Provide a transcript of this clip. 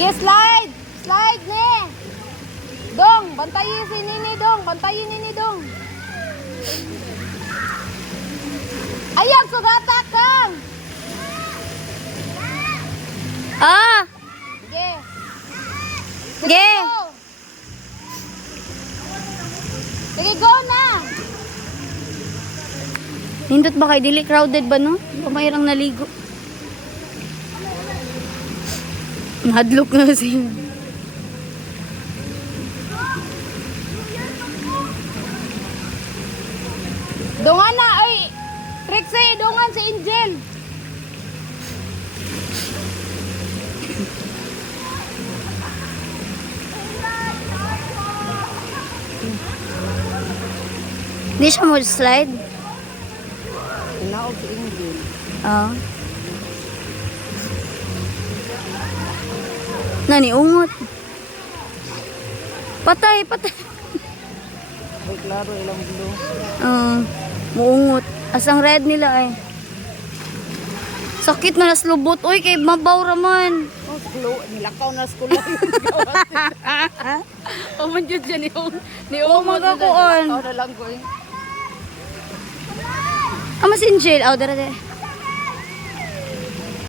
Sige, slide! Slide, ne! Dong, bantayin si Nini, Dong. Bantayin Nini, Dong. Ayaw, sugata kang! Ah! Sige. Sige! Go. Sige, go na! Nindot ba kay dili crowded ba no? Pamayarang naligo. Hadlok na siya. Dungan na, ay! Trixie, dungan si Angel. Hindi siya mo slide. Naog si Angel. Ah. Nani ungot. Patay, patay. Ay, klaro, ilang blue. Muungot. Asang red nila ay. Sakit na naslubot. Uy, kay mabaw raman. Oh, slow. Nilakaw na school lang yung gawas nila. O, man yun dyan yung... Oh, magakuan. Nilakaw na lang ko eh. Mas in jail. Oh, dara dara.